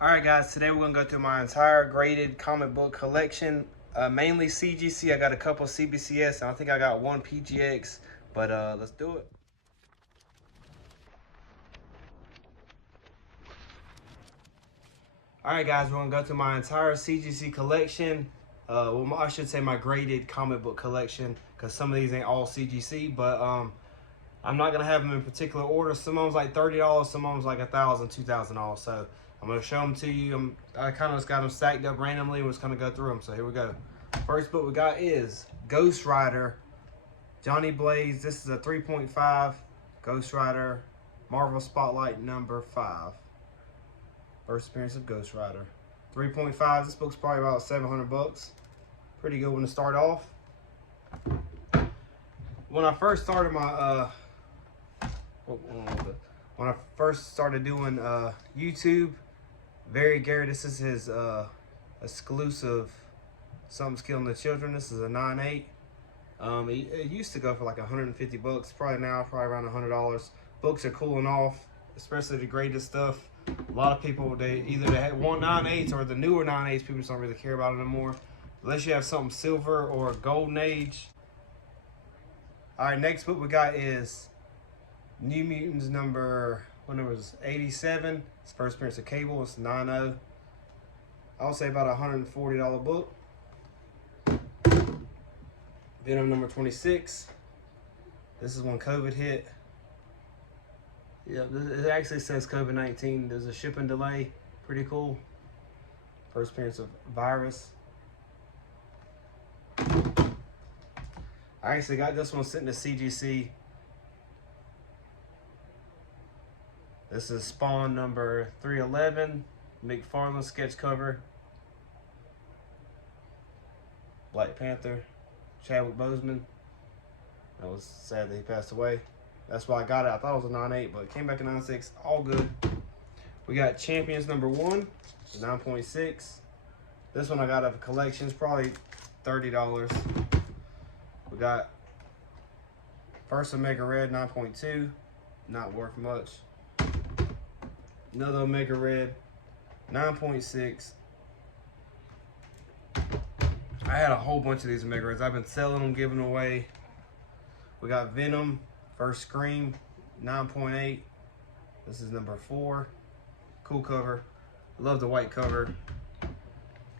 Alright guys, today we're going to go through my entire graded comic book collection. Mainly CGC, I got a couple CBCS, and I think I got one PGX, but let's do it. Alright guys, we're going to go through my entire CGC collection. Well, I should say my graded comic book collection, because some of these ain't all CGC, but I'm not going to have them in particular order. Some of them's like $30, some of them's like $1,000, $2,000. So I'm going to show them to you. I kind of just got them stacked up randomly. We're just going to go through them. So here we go. First book we got is Ghost Rider, Johnny Blaze. This is a 3.5 Ghost Rider, Marvel Spotlight number 5. First appearance of Ghost Rider. 3.5. This book's probably about 700 bucks. Pretty good one to start off. When I first started my when I first started doing YouTube, Very Gary, this is his exclusive Something's Killing the Children. This is a 9.8. It used to go for like 150 bucks. Probably now, probably around $100. Books are cooling off, especially the greatest stuff. A lot of people, they had one 9.8s or the newer 9.8s. People just don't really care about it anymore. Unless you have something silver or golden age. All right, next book we got is New Mutants number, what number is 87? It's first appearance of Cable. It's 9.0. I would say about a $140 book. Venom number 26. This is when COVID hit. Yeah, it actually says COVID-19. There's a shipping delay. Pretty cool. First appearance of Virus. I actually got this one sitting at CGC. This is Spawn number 311, McFarlane sketch cover. Black Panther, Chadwick Boseman. That was sad that he passed away. That's why I got it. I thought it was a 9.8, but it came back in 9.6. All good. We got Champions number 1, 9.6. This one I got out of collections, probably $30. We got First Omega Red 9.2, not worth much. Another Omega Red 9.6. I had a whole bunch of these Omega Reds. I've been selling them, giving them away. We got Venom First Scream 9.8. This is number 4. Cool cover. I love the white cover.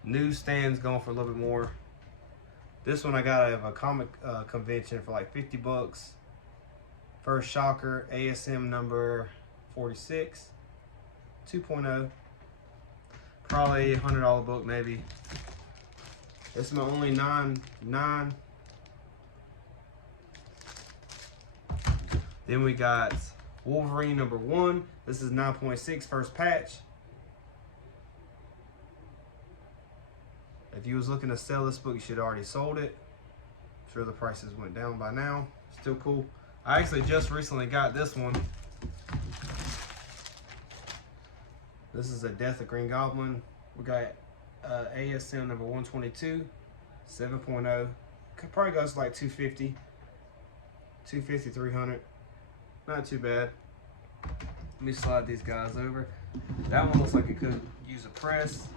Newsstands going for a little bit more. This one I got out of a comic convention for like 50 bucks. First Shocker, ASM number 46, 2.0. Probably a $100 book maybe. This is my only 9.9. Then we got Wolverine number 1. This is 9.6, first patch. If you was looking to sell this book, you should have already sold it. I'm sure the prices went down by now. Still cool. I actually just recently got this one. This is a Death of Green Goblin. We got ASM number 122, 7.0. Probably goes like 250, 300. Not too bad. Let me slide these guys over. That one looks like it could use a press.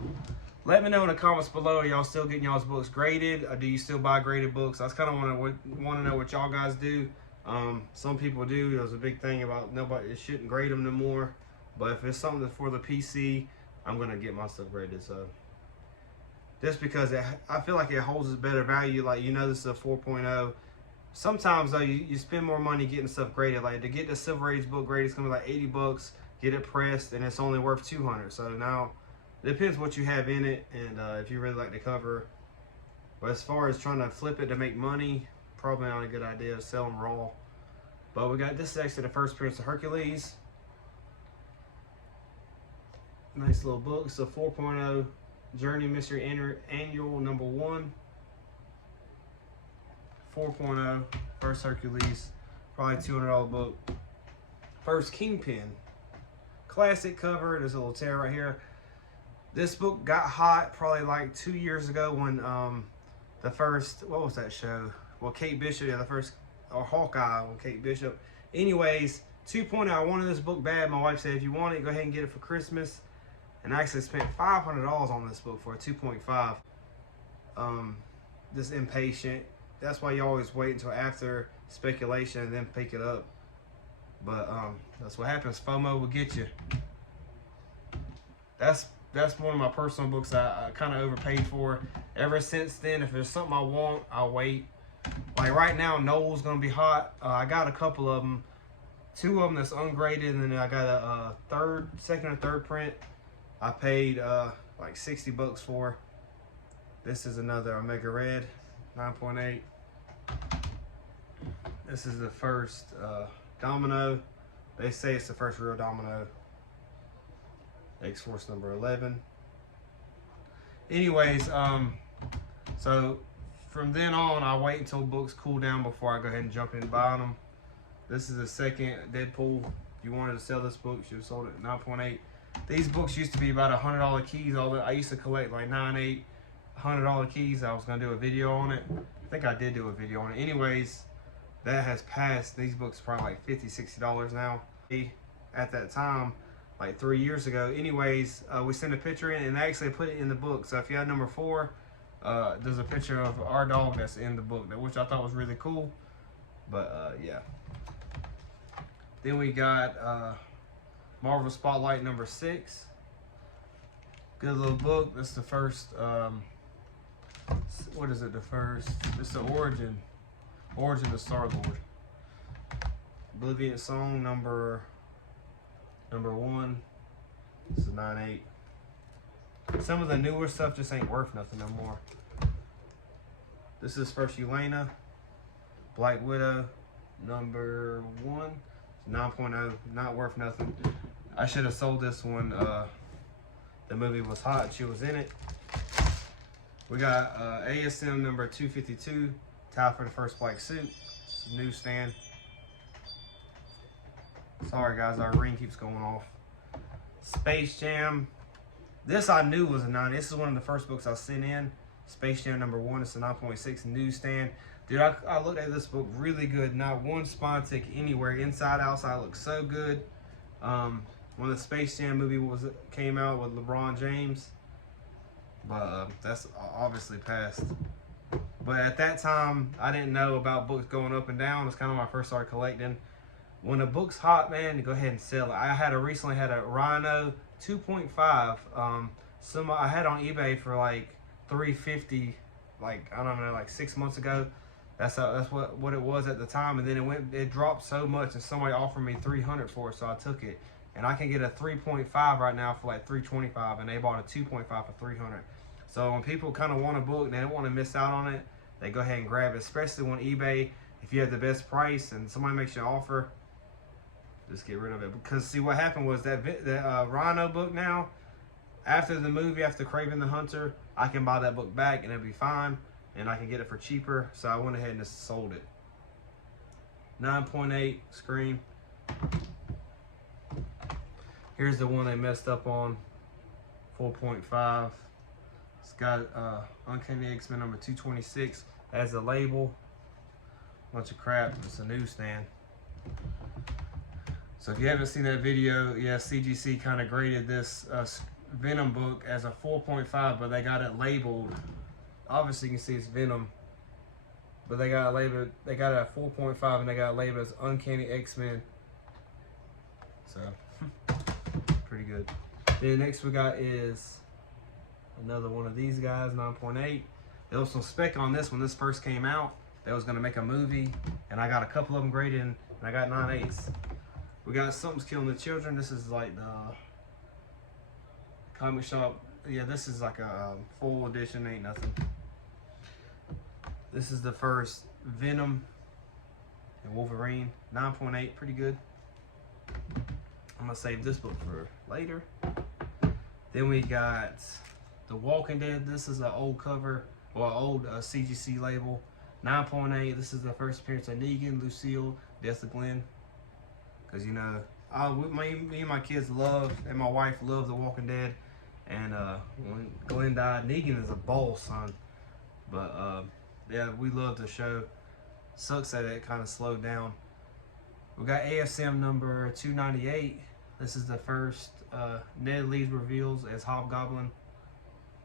Let me know in the comments below, are y'all still getting y'all's books graded? Or do you still buy graded books? I just kind of want to know what y'all guys do. Some people do. There's a big thing about nobody shouldn't grade them no more. But if it's something for the PC, I'm going to get my stuff graded. So just because I feel like it holds a better value. Like, you know, this is a 4.0. Sometimes though, you spend more money getting stuff graded. Like to get the Silver Age book graded, it's going to be like 80 bucks. Get it pressed, and it's only worth 200. So now, it depends what you have in it, and if you really like the cover. But as far as trying to flip it to make money, probably not a good idea to sell them raw. But we got this is actually the first appearance of Hercules. Nice little book. It's a 4.0 Journey Mystery Annual number 1. 4.0 first Hercules. Probably $200 book. First Kingpin. Classic cover. There's a little tear right here. This book got hot probably like 2 years ago when the first, what was that show? Well, Kate Bishop, yeah, the first, or Hawkeye with Kate Bishop. Anyways, 2.0, I wanted this book bad. My wife said, if you want it, go ahead and get it for Christmas. and I actually spent $500 on this book for a 2.5. This Impatient. That's why you always wait until after speculation and then pick it up. But that's what happens. FOMO will get you. That's one of my personal books I kind of overpaid for. Ever since then, if there's something I want, I'll wait. Like right now, Noel's gonna be hot. I got a couple of them. 2 of them that's ungraded, and then I got a second or third print. I paid like 60 bucks for. This is another Omega Red, 9.8. This is the first Domino. They say it's the first real Domino. X-Force number 11. Anyways, so from then on, I wait until books cool down before I go ahead and jump in and buy them. This is the second Deadpool. If you wanted to sell this book, you should have sold it at 9.8. These books used to be about $100 keys. Although I used to collect like $100 keys. I was gonna do a video on it. I think I did do a video on it. Anyways, that has passed. These books are probably like $50, $60 now. At that time, like 3 years ago. Anyways, we sent a picture in and they actually put it in the book. So if you have number 4, there's a picture of our dog that's in the book, which I thought was really cool. But yeah. Then we got Marvel Spotlight number 6. Good little book. This is the first, what is it, the first? It's the Origin of Star-Lord. Oblivion Song number 1. This is 9.8. Some of the newer stuff just ain't worth nothing no more. This is first Yelena, Black Widow, number 1. 9.0, not worth nothing. I should have sold this one. The movie was hot, she was in it. We got ASM number 252, Tie for the First Black Suit. It's a newsstand. Sorry guys, our ring keeps going off. Space Jam. This I knew was a 9. This is one of the first books I sent in. Space Jam number 1. It's a 9.6 newsstand. Dude, I looked at this book, really good. Not one spawn tick anywhere. Inside, outside, looks so good. When the Space Jam movie came out with LeBron James, but that's obviously passed. But at that time, I didn't know about books going up and down. It's kind of when I first started collecting. When a book's hot, man, you go ahead and sell it. I recently had a Rhino 2.5. I had on eBay for like $350, like I don't know, like 6 months ago. That's what it was at the time, and then it dropped so much, and somebody offered me $300 for it, so I took it. And I can get a 3.5 right now for like $325, and they bought a 2.5 for $300. So when people kind of want a book and they don't want to miss out on it, they go ahead and grab it. Especially on eBay, if you have the best price and somebody makes you an offer, just get rid of it. Because see, what happened was that Rhino book now, after the movie, after Kraven the Hunter, I can buy that book back and it'll be fine. And I can get it for cheaper, so I went ahead and just sold it. 9.8 Scream. Here's the one they messed up on. 4.5. It's got Uncanny X-Men number 226 as a label. Bunch of crap. It's a newsstand. So if you haven't seen that video, yeah, CGC kind of graded this Venom book as a 4.5, but they got it labeled. Obviously, you can see it's Venom, but they got it labeled. They got it at 4.5, and they got it labeled as Uncanny X-Men. So, pretty good. Then next we got is another one of these guys, 9.8. There was some spec on this when this first came out. They was gonna make a movie, and I got a couple of them graded, and I got 9.8s. We got Something's Killing the Children. This is like the comic shop. Yeah, this is like a full edition. Ain't nothing. This is the first Venom and Wolverine, 9.8, pretty good. I'm gonna save this book for later. Then we got The Walking Dead. This is an old cover, or old CGC label, 9.8. This is the first appearance of Negan, Lucille, Death of Glenn. Cause you know, me and my kids love, and my wife love The Walking Dead. And when Glenn died, Negan is a boss, son. But yeah, we love the show. Sucks that it kind of slowed down. We got ASM number 298. This is the first Ned Leeds reveals as Hobgoblin.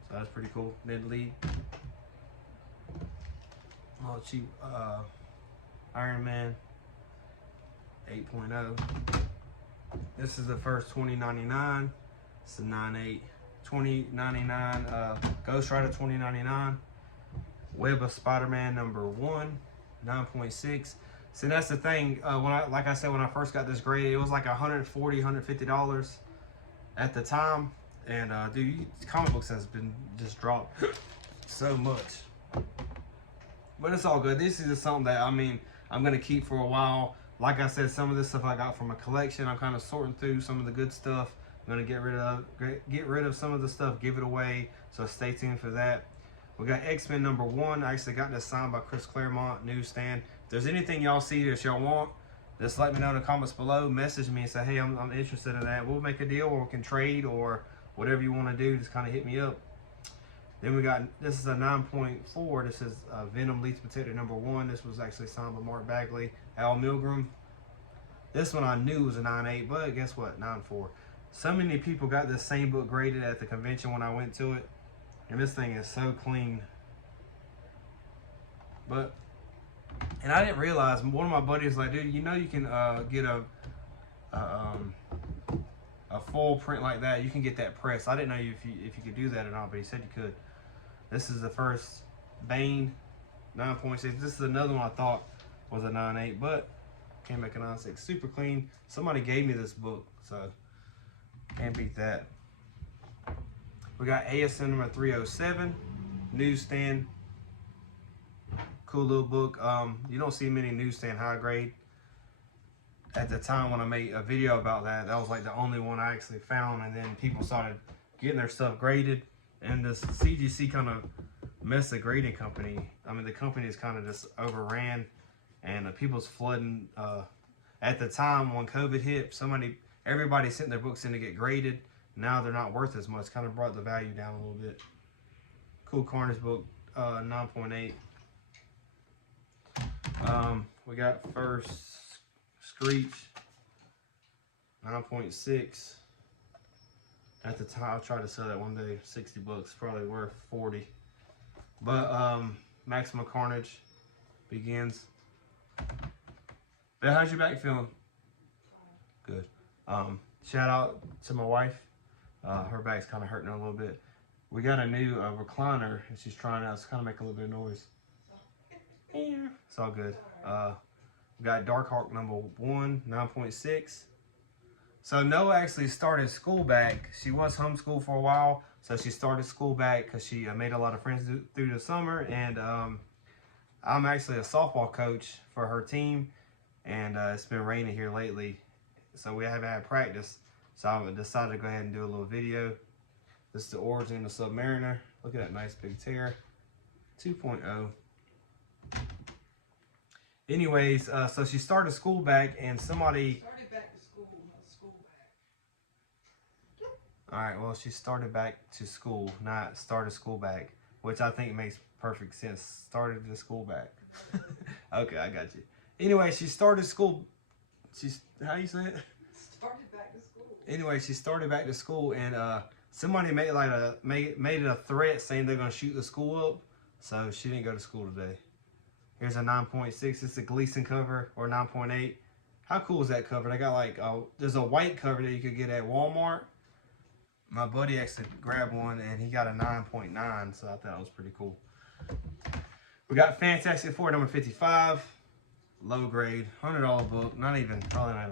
So that's pretty cool. Ned Leeds. Oh, cheap. Iron Man 8.0. This is the first 2099. It's a 9.8. 2099 Ghost Rider 2099. Web of Spider-Man #1, 9.6. See, that's the thing. Like I said, when I first got this grade, it was like $140, $150 at the time. And dude, comic books has been just dropped so much. But it's all good. This is just something that, I mean, I'm gonna keep for a while. Like I said, some of this stuff I got from a collection. I'm kind of sorting through some of the good stuff. I'm gonna get rid of some of the stuff, give it away. So stay tuned for that. We got X-Men #1. I actually got this signed by Chris Claremont, newsstand. If there's anything y'all see that y'all want, just let me know in the comments below. Message me and say, hey, I'm interested in that. We'll make a deal, or we can trade, or whatever you want to do. Just kind of hit me up. Then we got, this is a 9.4. This is Venom Leeds Protector #1. This was actually signed by Mark Bagley, Al Milgrom. This one I knew was a 9.8, but guess what? 9.4. So many people got this same book graded at the convention when I went to it. And this thing is so clean. But, and I didn't realize, one of my buddies was like, dude, you know you can get a full print like that. You can get that press. I didn't know if you could do that or not, but he said you could. This is the first Bane 9.6. This is another one I thought was a 9.8, but came back a 9.6. Super clean. Somebody gave me this book, so can't beat that. We got ASM #307, newsstand. Cool little book. You don't see many newsstand high grade. At the time when I made a video about that, that was like the only one I actually found, and then people started getting their stuff graded, and this CGC kind of messed the grading company. I mean, the company is kind of just overran, and people's flooding. At the time when COVID hit, everybody sent their books in to get graded. Now they're not worth as much. Kind of brought the value down a little bit. Cool Carnage book, 9.8. We got first Screech, 9.6. At the time, I tried to sell that one day, 60 bucks, probably worth 40. But Maximum Carnage begins. But how's your back feeling? Good. Shout out to my wife. Her back's kind of hurting a little bit. We got a new recliner, and she's trying out. It's kind of making a little bit of noise. It's all good. We got Darkhawk #1, 9.6. So Noah actually started school back. She was homeschooled for a while, so she started school back because she made a lot of friends through the summer. And I'm actually a softball coach for her team, and it's been raining here lately, so we haven't had practice. So I decided to go ahead and do a little video. This is the origin of Submariner. Look at that nice big tear. 2.0. Anyways, so she started school back, and somebody... Started back to school, not school back. Alright, well, she started back to school, not started school back, which I think makes perfect sense. Started the school back. Okay, I got you. Anyway, she started school... How you say it? Started back to school. Anyway, she started back to school, and somebody made it a threat saying they're gonna shoot the school up, so she didn't go to school today. Here's a 9.6. It's a Gleason cover, or 9.8. How cool is that cover? They got like there's a white cover that you could get at Walmart. My buddy actually grabbed one, and he got a 9.9, so I thought it was pretty cool. We got Fantastic Four #55, low grade, $100 book. Probably not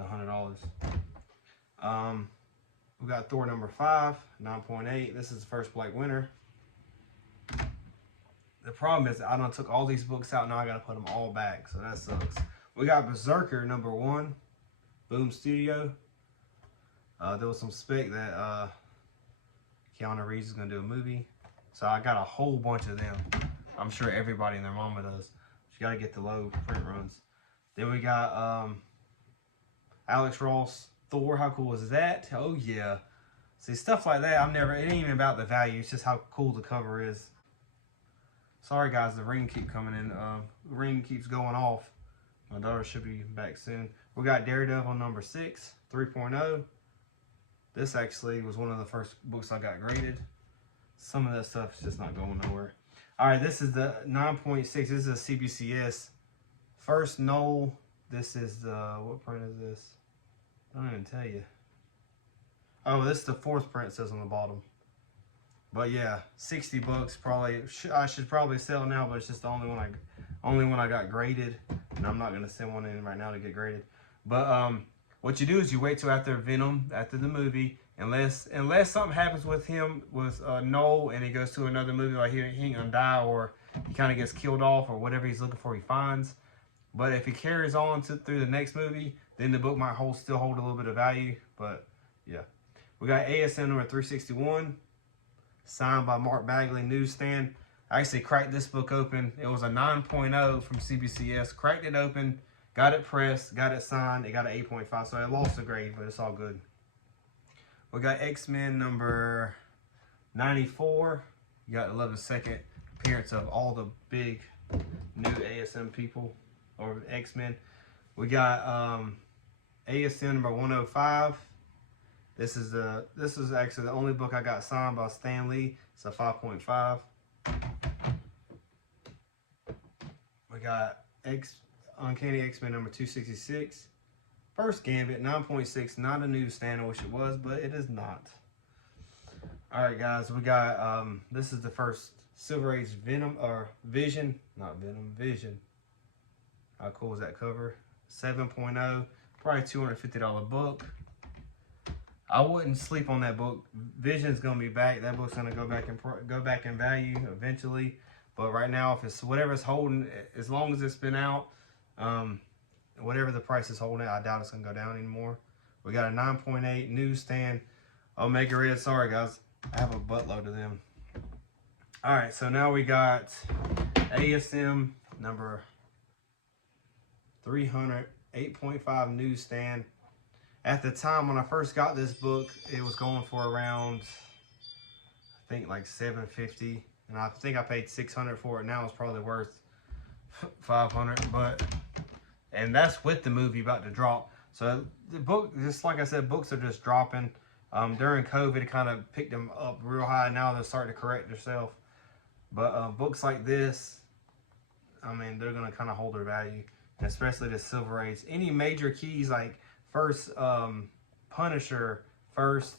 $100. We got Thor #5, 9.8. This is the first Black Winter. The problem is I done took all these books out. Now I got to put them all back, so that sucks. We got Berserker #1, Boom Studio. There was some spec that Keanu Reeves is going to do a movie. So I got a whole bunch of them. I'm sure everybody and their mama does. You got to get the low print runs. Then we got Alex Ross, Thor. How cool is that? Oh yeah. See, stuff like that, it ain't even about the value. It's just how cool the cover is. Sorry guys, the ring keep coming in. The ring keeps going off. My daughter should be back soon. We got Daredevil #6, 3.0. This actually was one of the first books I got graded. Some of that stuff is just not going nowhere. All right, this is the 9.6. This is a CBCS. First Knoll. This is the, what print is this? I don't even tell you. Oh, this is the 4th print, it says on the bottom. But yeah, 60 bucks probably. I should probably sell now, but it's just the only one I got graded, and I'm not gonna send one in right now to get graded. But what you do is you wait till after Venom, after the movie, unless something happens with him with Noel, and he goes to another movie, like he ain't gonna die, or he kind of gets killed off, or whatever he's looking for, he finds. But if he carries on through the next movie, then the book might still hold a little bit of value. But yeah, we got ASM number 361. Signed by Mark Bagley, newsstand. I actually cracked this book open. It was a 9.0 from CBCS. Cracked it open, got it pressed, got it signed. It got an 8.5, so it lost a grade, but it's all good. We got X-Men number 94. You got 11-second appearance of all the big new ASM people, or X-Men. We got ASM number 105. This is actually the only book I got signed by Stan Lee. It's a 5.5. We got Uncanny X-Men number 266. First Gambit, 9.6. Not a newsstand. I wish it was, but it is not. Alright guys, we got this is the first Silver Age Venom, or Vision. Not Venom, Vision. How cool is that cover? 7.0. Probably $250 book. I wouldn't sleep on that book. Vision's gonna be back. That book's gonna go back in value eventually. But right now, if it's whatever it's holding, as long as it's been out, whatever the price is holding, I doubt it's gonna go down anymore. We got a 9.8 newsstand Omega Red. Sorry guys, I have a buttload of them. All right, so now we got ASM number 300, 8.5 newsstand. At the time when I first got this book, it was going for around, I think like $750, and I think I paid $600 for it. Now it's probably worth $500, and that's with the movie about to drop. So the book, just like I said, books are just dropping. During COVID, it kind of picked them up real high. Now they're starting to correct themselves. But books like this, I mean, they're gonna kind of hold their value, especially the Silver Age. Any major keys like first Punisher, first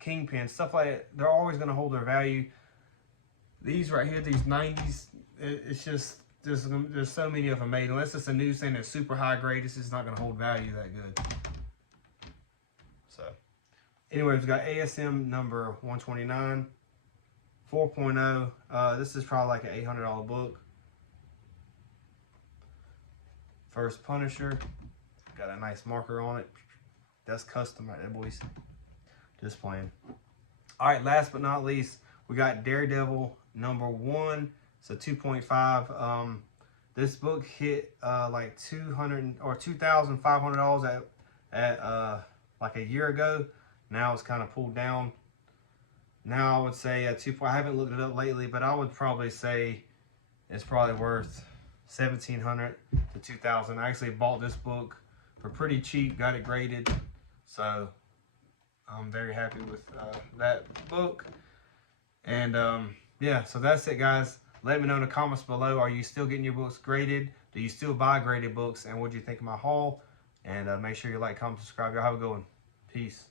Kingpin, stuff like that, they're always going to hold their value. These right here, these 90s, it's just, there's so many of them made. Unless it's a newsstand that's super high grade, it's just not going to hold value that good. So, anyways, we got ASM number 129, 4.0. This is probably like an $800 book. First Punisher. Got a nice marker on it. That's custom right there, boys. Just playing. All right, last but not least, we got Daredevil number 1. It's a 2.5. This book hit like $200 or $2,500 at like a year ago. Now it's kind of pulled down. Now I would say I haven't looked it up lately, but I would probably say it's probably worth $1,700 to $2,000. I actually bought this book for pretty cheap, got it graded, so I'm very happy with that book. And yeah, so that's it guys. Let me know in the comments below, are you still getting your books graded? Do you still buy graded books? And what do you think of my haul? And make sure you like, comment, subscribe. Y'all have a good one. Peace.